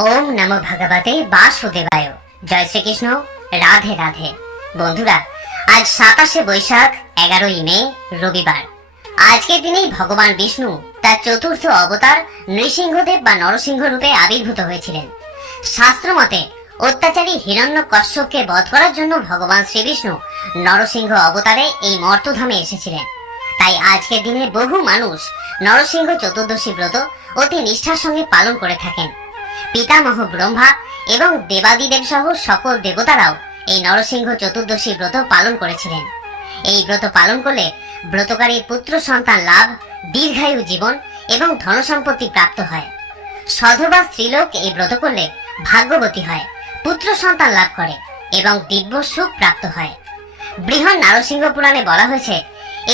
ওম নমো ভগবতে বাসুদেবায়। জয় শ্রীকৃষ্ণ। রাধে রাধে। বন্ধুরা, আজ 27 বৈশাখ 11ই মে রবিবার। আজকের দিনেই ভগবান বিষ্ণু তার চতুর্থ অবতার নৃসিংহদেব বা নরসিংহ রূপে আবির্ভূত হয়েছিলেন। শাস্ত্র মতে অত্যাচারী হিরণ্যকশ্যপকে বধ করার জন্য ভগবান শ্রীবিষ্ণু নরসিংহ অবতারে এই মর্তধামে এসেছিলেন। তাই আজকের দিনে বহু মানুষ নরসিংহ চতুর্দশী ব্রত অতি নিষ্ঠার সঙ্গে পালন করে থাকেন। পিতামহ ব্রহ্মা এবং দেবাদিদেব সহ সকল দেবতারাও এই নরসিংহ চতুর্দশী ব্রত পালন করেছিলেন। এই ব্রত পালন করলে ব্রতকারীর পুত্র সন্তান লাভ, দীর্ঘায়ু জীবন এবং ধনসম্পত্তি প্রাপ্ত হয়। সধবা স্ত্রীলোক এই ব্রত করলে ভাগ্যবতী হয়, পুত্র সন্তান লাভ করে এবং দিব্য সুখ প্রাপ্ত হয়। বৃহৎ নরসিংহ পুরাণে বলা হয়েছে,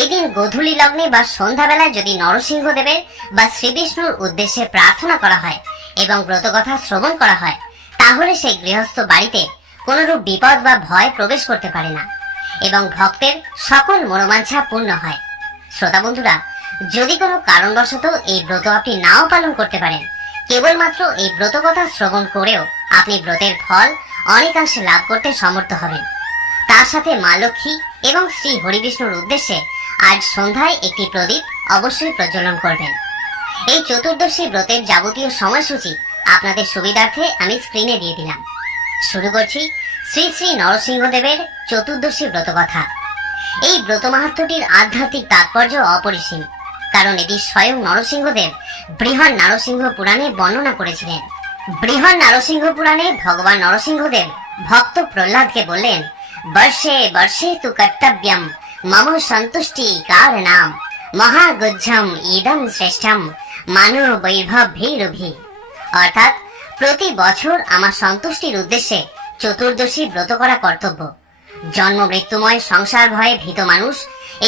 এই দিন গোধূলি লগ্নে বা সন্ধ্যাবেলায় যদি নরসিংহ দেবের বা শ্রীবিষ্ণুর উদ্দেশ্যে প্রার্থনা করা হয় এবং ব্রতকথা শ্রবণ করা হয়, তাহলে সেই গৃহস্থ বাড়িতে কোনরূপ বিপদ বা ভয় প্রবেশ করতে পারে না এবং ভক্তের সকল মনোবাঞ্ছা পূর্ণ হয়। শ্রোতা বন্ধুরা, যদি কোনো কারণবশত এই ব্রত আপনি নাও পালন করতে পারেন, কেবলমাত্র এই ব্রতকথা শ্রবণ করেও আপনি ব্রতের ফল অনেকাংশে লাভ করতে সমর্থ হবেন। তার সাথে মা লক্ষ্মী এবং শ্রী হরিবিষ্ণুর উদ্দেশ্যে আজ সন্ধ্যায় একটি প্রদীপ অবশ্যই প্রজ্বলন করবেন। এই চতুর্দশী ব্রতের যাবতীয় সময়সূচি আপনাদের সুবিধার্থে আমি স্ক্রিনে দিয়ে দিলাম। শুরু করছি শ্রী শ্রী নরসিংহদেবের চতুর্দশী ব্রত কথা। এই ব্রত মাহাত্ম্যটির আধ্যাত্মিক তাৎপর্য অপরিসীম, কারণ এটি স্বয়ং নরসিংহদেব বৃহৎ নরসিংহ পুরাণে বর্ণনা করেছিলেন। বৃহৎ নরসিংহ পুরাণে ভগবান নরসিংহদেব ভক্ত প্রহ্লাদকে বললেন, বর্ষে বর্ষে তু কর্তব্যম মম সন্তুষ্টি কারণাম মহাগুজ্জম ইদম শ্রেষ্ঠম মানব বৈভব ভীরভি। অর্থাৎ প্রতি বছর আমার সন্তুষ্টির উদ্দেশ্যে চতুর্দশী ব্রত করা কর্তব্য। জন্ম মৃত্যুময় সংসার ভয়ে ভীত মানুষ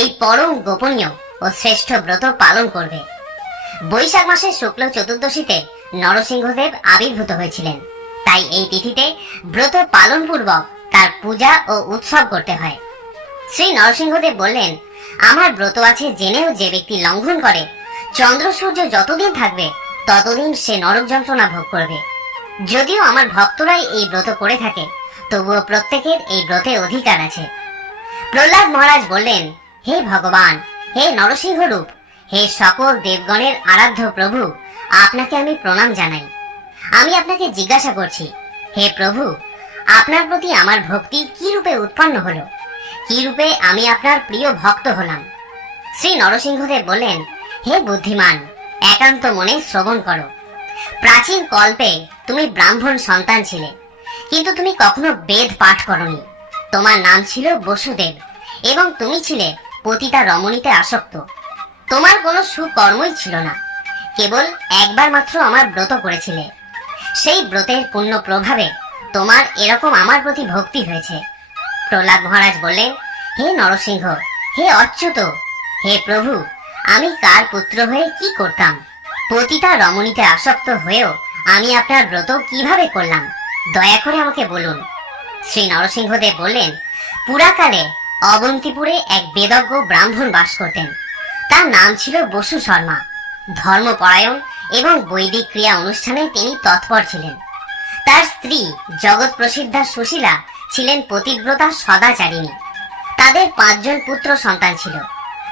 এই পরম গোপনীয় ও শ্রেষ্ঠ ব্রত পালন করবে। বৈশাখ মাসের শুক্ল চতুর্দশীতে নরসিংহদেব আবির্ভূত হয়েছিলেন, তাই এই তিথিতে ব্রত পালন পূর্বক তার পূজা ও উৎসব করতে হয়। শ্রী নরসিংহদেব বললেন, আমার ব্রত আছে জেনেও যে ব্যক্তি লঙ্ঘন করে, চন্দ্র সূর্য যতদিন থাকবে ততদিন সে নরক যন্ত্রণা ভোগ করবে। যদিও আমার ভক্তরাই এই ব্রত করে থাকে, তবুও প্রত্যেকের এই ব্রতে অধিকার আছে। প্রহ্লাদ মহারাজ বললেন, হে ভগবান, হে নরসিংহ রূপ, হে সকল দেবগণের আরাধ্য প্রভু, আপনাকে আমি প্রণাম জানাই। আমি আপনাকে জিজ্ঞাসা করছি, হে প্রভু, আপনার প্রতি আমার ভক্তি কি রূপে উৎপন্ন হলো, কি রূপে আমি আপনার প্রিয় ভক্ত হলাম। শ্রী নরসিংহদেব বললেন, হে বুদ্ধিমান, একান্ত মনে শ্রবণ করো। প্রাচীন কল্পে তুমি ব্রাহ্মণ সন্তান ছিলে, কিন্তু তুমি কখনো বেদ পাঠ করনি। তোমার নাম ছিল বসুদেব এবং তুমি ছিলে পতিতা রমণীতে আসক্ত। তোমার কোনো সুকর্মই ছিল না, কেবল একবার মাত্র আমার ব্রত করেছিলে। সেই ব্রতের পুণ্য প্রভাবে তোমার এরকম আমার প্রতি ভক্তি হয়েছে। প্রহ্লাদ মহারাজ বললেন, হে নরসিংহ, হে অচ্যুত, হে প্রভু, আমি কার পুত্র হয়ে কি করতাম? পতিতা রমণীতে আসক্ত হয়েও আমি আপনার ব্রত কিভাবে করলাম, দয়া করে আমাকে বলুন। শ্রী নরসিংহদেব বললেন, পুরাকালে অবন্তিপুরে এক বেদজ্ঞ ব্রাহ্মণ বাস করতেন। তার নাম ছিল বসু শর্মা। ধর্মপরায়ণ এবং বৈদিক ক্রিয়া অনুষ্ঠানে তিনি তৎপর ছিলেন। তার স্ত্রী জগৎ প্রসিদ্ধা সুশীলা ছিলেন পতিব্রতা সদাচারিণী। তাদের 5 জন পুত্র সন্তান ছিল।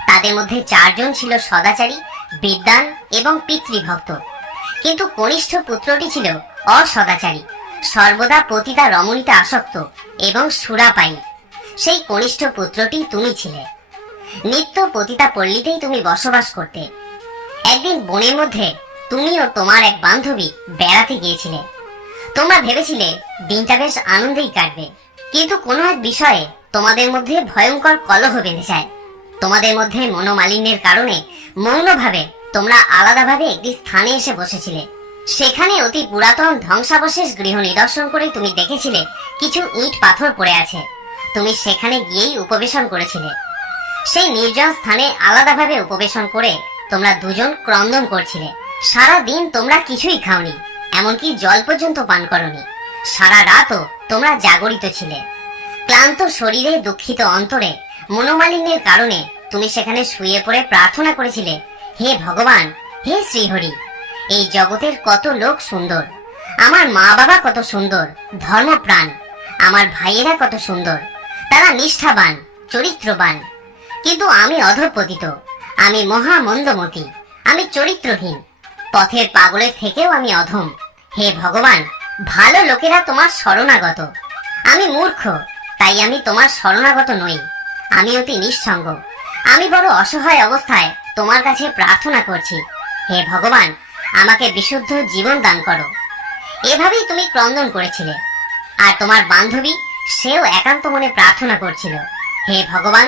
তাদের মধ্যে 4 জন ছিল সদাচারী, বিদ্বান এবং পিতৃভক্ত, কিন্তু কনিষ্ঠ পুত্রটি ছিল অসদাচারী, সর্বদা পতিতা রমণীতে আসক্ত এবং সুরাপায়ী। সেই কনিষ্ঠ পুত্রটি তুমি ছিলে। নিত্য পতিতা পল্লীতেই তুমি বসবাস করতে। একদিন বনের মধ্যে তুমি ও তোমার এক বান্ধবী বেড়াতে গিয়েছিলে। তোমরা ভেবেছিলে দিনটা বেশ আনন্দেই কাটবে, কিন্তু কোনো এক বিষয়ে তোমাদের মধ্যে ভয়ঙ্কর কলহ বেঁধে যায়। তোমাদের মধ্যে মনোমালিন্যের কারণে মৌনভাবে তোমরা আলাদাভাবে একটি স্থানে এসে বসেছিলে। সেখানে অতি পুরাতন ধ্বংসাবশেষ গৃহ নিদর্শন করে তুমি দেখেছিলে কিছু ইট পাথর পড়ে আছে। তুমি সেখানে গিয়েই উপবেশন করেছিলে। সেই নির্জন স্থানে আলাদাভাবে উপবেশন করে তোমরা দুজন ক্রন্দন করছিলে। সারা দিন তোমরা কিছুই খাওনি, এমনকি জল পর্যন্ত পান করনি। সারা রাতও তোমরা জাগরিত ছিলে। ক্লান্ত শরীরে, দুঃখিত অন্তরে, মনোমালিন্যের কারণে তুমি সেখানে শুয়ে পড়ে প্রার্থনা করেছিলে, হে ভগবান, হে শ্রীহরি, এই জগতের কত লোক সুন্দর, আমার মা বাবা কত সুন্দর, ধর্মপ্রাণ, আমার ভাইয়েরা কত সুন্দর, তারা নিষ্ঠাবান, চরিত্রবান, কিন্তু আমি অধঃপতিত, আমি মহা মন্দমতি, আমি চরিত্রহীন, পথের পাগলের থেকেও আমি অধম। হে ভগবান, ভালো লোকেরা তোমার শরণাগত, আমি মূর্খ, তাই আমি তোমার শরণাগত নই, আমি অতি নিঃসঙ্গ, আমি বড় অসহায় অবস্থায় তোমার কাছে প্রার্থনা করছি। হে ভগবান, আমাকে বিশুদ্ধ জীবন দান করো। এভাবেই তুমি ক্রন্দন করেছিলে। আর তোমার বান্ধবী, সেও একান্ত মনে প্রার্থনা করছিল, হে ভগবান,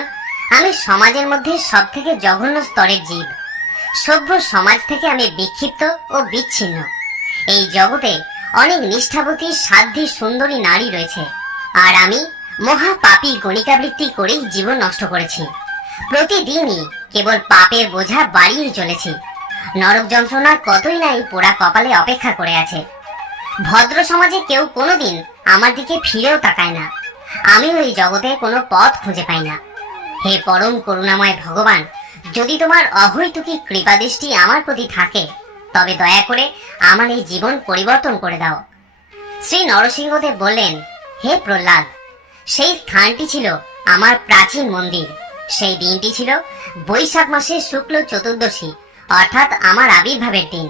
আমি সমাজের মধ্যে সব থেকে জঘন্য স্তরের জীব, সভ্য সমাজ থেকে আমি বিক্ষিপ্ত ও বিচ্ছিন্ন। এই জগতে অনেক নিষ্ঠাবতী, সাধ্বী, সুন্দরী নারী রয়েছে, আর আমি মহা পাপী গণিকাবৃত্তি করেই জীবন নষ্ট করেছি। প্রতিদিনই কেবল পাপের বোঝা বাড়িয়েই চলেছি। নরক যন্ত্রণা কতই নাই পোড়া কপালে অপেক্ষা করে আছে। ভদ্র সমাজে কেউ কোনোদিন আমার দিকে ফিরেও তাকায় না, আমিও এই জগতে কোনো পথ খুঁজে পাই না। হে পরম করুণাময় ভগবান, যদি তোমার অহৈতুকী কৃপাদৃষ্টি আমার প্রতি থাকে, তবে দয়া করে আমার এই জীবন পরিবর্তন করে দাও। শ্রী নরসিংহদেব বললেন, হে প্রহ্লাদ, সেই স্থানটি ছিল আমার প্রাচীন মন্দির। সেই দিনটি ছিল বৈশাখ মাসের শুক্ল চতুর্দশী, অর্থাৎ আমার আবির্ভাবের দিন।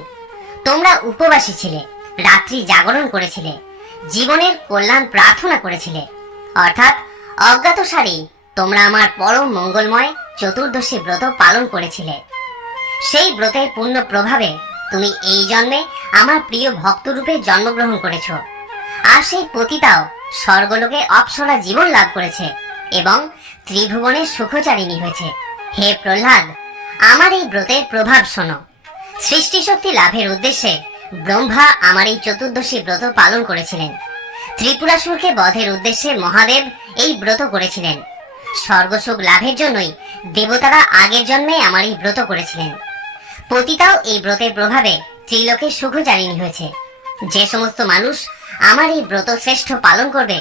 তোমরা উপবাসী ছিলে, রাত্রি জাগরণ করেছিলে, জীবনের কল্যাণ প্রার্থনা করেছিলে, অর্থাৎ অজ্ঞাতসারে তোমরা আমার পরম মঙ্গলময় চতুর্দশী ব্রত পালন করেছিলে। সেই ব্রতের পূর্ণ প্রভাবে তুমি এই জন্মে আমার প্রিয় ভক্তরূপে জন্মগ্রহণ করেছ। আর সেই পতিতাও স্বর্গলোকে অপ্সরা জীবন লাভ করেছে এবং ত্রিভুবনের সুখচারিণী হয়েছে। হে প্রহ্লাদ, আমার এই ব্রতের প্রভাব শোনো। সৃষ্টি শক্তি লাভের উদ্দেশ্যে ব্রহ্মা আমার এই চতুর্দশী ব্রত পালন করেছিলেন। ত্রিপুরাসুরকে বধের উদ্দেশ্যে মহাদেব এই ব্রত করেছিলেন। স্বর্গসুখ লাভের জন্যই দেবতারা আগের জন্মে আমার এই ব্রত করেছিলেন। পতিতাও এই ব্রতের প্রভাবে ত্রিলোকে সুখচারিণী হয়েছে। যে সমস্ত মানুষ আমার এই ব্রত শ্রেষ্ঠ পালন করবে,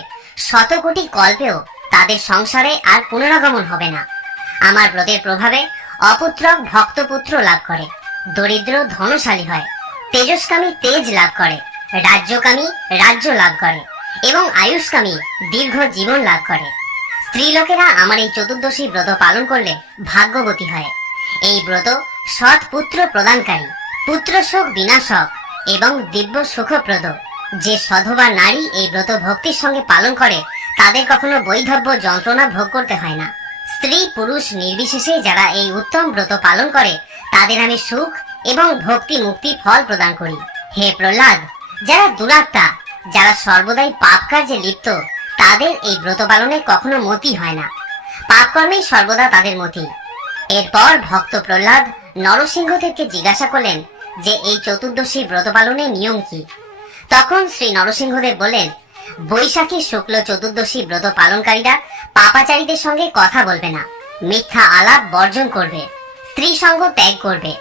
শত কোটি কল্পেও তাদের সংসারে আর পুনরাগমন হবে না। আমার ব্রতের প্রভাবে অপুত্রক ভক্তপুত্র লাভ করে, দরিদ্র ধনশালী হয়, তেজস্কামী তেজ লাভ করে, রাজ্যকামী রাজ্য লাভ করে এবং আয়ুষ্কামী দীর্ঘ জীবন লাভ করে। স্ত্রীলোকেরা আমার এই চতুর্দশী ব্রত পালন করলে ভাগ্যবতী হয়। এই ব্রত সৎ পুত্র প্রদানকারী, পুত্র শোক বিনাশক এবং দিব্য সুখপ্রদ। যে সধবা নারী এই ব্রত ভক্তির সঙ্গে পালন করে, তাদের কখনো বৈধব্য যন্ত্রণা ভোগ করতে হয় না। স্ত্রী পুরুষ নির্বিশেষে যারা এই উত্তম ব্রত পালন করে, তাদের আমি সুখ এবং ভক্তি মুক্তি ফল প্রদান করি। হে প্রহ্লাদ, যারা দুরাত্মা, যারা সর্বদাই পাপ কার্যে লিপ্ত, তাদের এই ব্রত পালনে কখনো মতি হয় না। পাপ কর্মেই সর্বদা তাদের মতি। এরপর ভক্ত প্রহ্লাদ নরসিংহদেবকে জিজ্ঞাসা করলেন যে এই চতুর্দশী ব্রত পালনের নিয়ম কি। তখন শ্রী নরসিংহদেব বললেন, বৈশাখী শুক্ল চতুর্দশী ব্রত পালনকারীরা পাপাচারীদের সঙ্গে কথা বলবে না, মিথ্যা আলাপ বর্জন করবে, স্ত্রী সঙ্গ ত্যাগ করবে,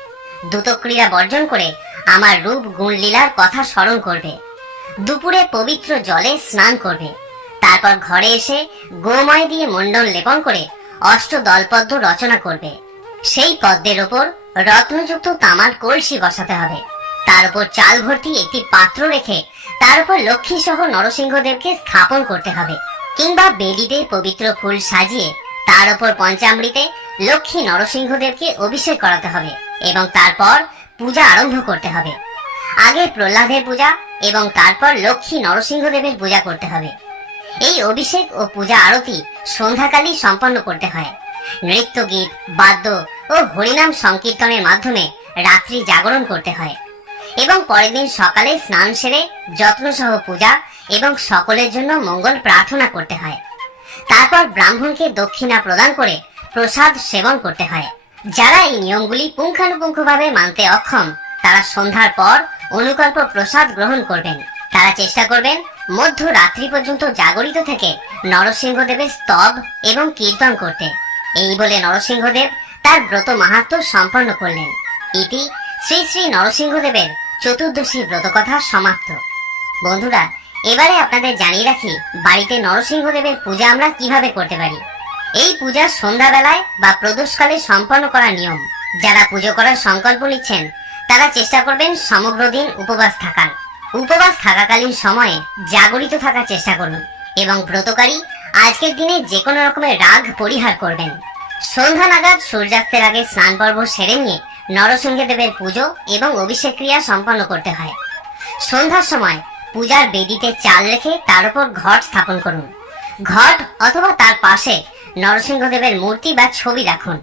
দ্যুতক্রিয়া বর্জন করে আমার রূপ গুণ লীলার কথা স্মরণ করবে, দুপুরে পবিত্র জলে স্নান করবে, তারপর ঘরে এসে গোময় দিয়ে মণ্ডন লেপন করে অষ্টদলপদ্ম রচনা করবে। সেই পদ্মের ওপর রত্নযুক্ত তামার কলসি বসাতে হবে। তার উপর চাল ভর্তি একটি পাত্র রেখে তার উপর লক্ষ্মী সহ নরসিংহদেবকে স্থাপন করতে হবে, কিংবা বেদিতে পবিত্র ফুল সাজিয়ে তার উপর পঞ্চামৃতে লক্ষ্মী নরসিংহদেবকে অভিষেক করাতে হবে এবং তারপর পূজা আরম্ভ করতে হবে। আগে প্রহ্লাদের পূজা এবং তারপর লক্ষ্মী নরসিংহদেবের পূজা করতে হবে। এই অভিষেক ও পূজা আরতি সন্ধ্যাকালই সম্পন্ন করতে হয়। নৃত্য, গীত, বাদ্য ও হরিনাম সংকীর্তনের মাধ্যমে রাত্রি জাগরণ করতে হয় এবং পরের দিন সকালে স্নান সেরে যত্নসহ পূজা এবং সকলের জন্য মঙ্গল প্রার্থনা করতে হয়। তারপর ব্রাহ্মণকে দক্ষিণা প্রদান করে প্রসাদ সেবন করতে হয়। যারা এই নিয়মগুলি পুঙ্খানুপুঙ্খভাবে মানতে অক্ষম, তারা সন্ধ্যার পর অনুকল্প প্রসাদ গ্রহণ করবেন। তারা চেষ্টা করবেন মধ্যরাত্রি পর্যন্ত জাগরিত থেকে নরসিংহদেবের স্তব এবং কীর্তন করতে। এই বলে নরসিংহদেব তার ব্রত মাহাত্ম্য সম্পন্ন করলেন। ইতি শ্রী শ্রী নরসিংহদেবের চতুর্দশী ব্রত কথা সমাপ্ত। বন্ধুরা, এবারে আপনাদের জানিয়ে রাখি বাড়িতে নরসিংহদেবের পূজা আমরা কিভাবে করতে পারি। এই পূজা সন্ধ্যাবেলায় বা প্রদোষকালে সম্পন্ন করা নিয়ম। যারা পুজো করার সংকল্প নিচ্ছেন, তারা চেষ্টা করবেন সমগ্র দিন উপবাস থাকার। উপবাস থাকাকালীন সময়ে জাগরিত থাকার চেষ্টা করুন এবং ব্রতকারী আজকের দিনে যে কোনো রকমের রাগ পরিহার করবেন। সন্ধ্যা নাগাদ সূর্যাস্তের আগে স্নান পর্ব সেরে নিয়ে নরসিংহদেবের পুজো এবং অভিষেক ক্রিয়া সম্পন্ন করতে হয়। সন্ধ্যার সময় পূজার বেদিতে চাল রেখে তার উপর ঘট স্থাপন করুন। ঘট অথবা তার পাশে নরসিংহদেবের মূর্তি বা ছবি রাখুন।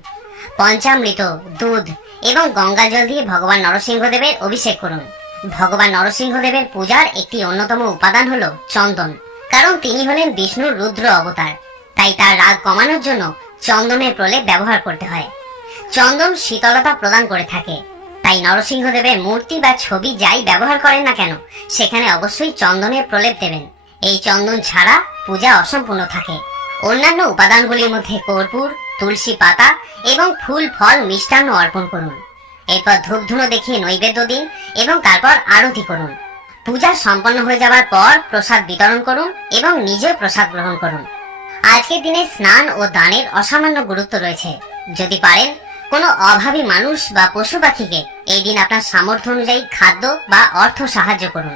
পঞ্চামৃত, দুধ এবং গঙ্গা জল দিয়ে ভগবান নরসিংহদেবের অভিষেক করুন। ভগবান নরসিংহদেবের পূজার একটি অন্যতম উপাদান হলো চন্দন, কারণ তিনি হলেন বিষ্ণুর রুদ্র অবতার। তাই তার রাগ কমানোর জন্য চন্দনের প্রলেপ ব্যবহার করতে হয়। চন্দন শীতলতা প্রদান করে থাকে, তাই নরসিংহদেবের মূর্তি বা ছবি যাই ব্যবহার করেন না কেন সেখানে অবশ্যই চন্দনের প্রলেপ দেবেন। এই চন্দন ছাড়া পূজা অসম্পূর্ণ থাকে। অন্যান্য উপাদানগুলির মধ্যে কর্পূর, তুলসী পাতা এবং ফুল, ফল, মিষ্টান্ন অর্পণ করুন। এরপর ধূপ ধুনো দেখিয়ে নৈবেদ্য দিন এবং তারপর আরতি করুন। পূজা সম্পন্ন হয়ে যাওয়ার পর প্রসাদ বিতরণ করুন এবং নিজেও প্রসাদ গ্রহণ করুন। আজকের দিনে স্নান ও দানের অসামান্য গুরুত্ব রয়েছে। যদি পারেন কোনো অভাবী মানুষ বা পশু পাখিকে এই দিন আপনার সামর্থ্য অনুযায়ী খাদ্য বা অর্থ সাহায্য করুন।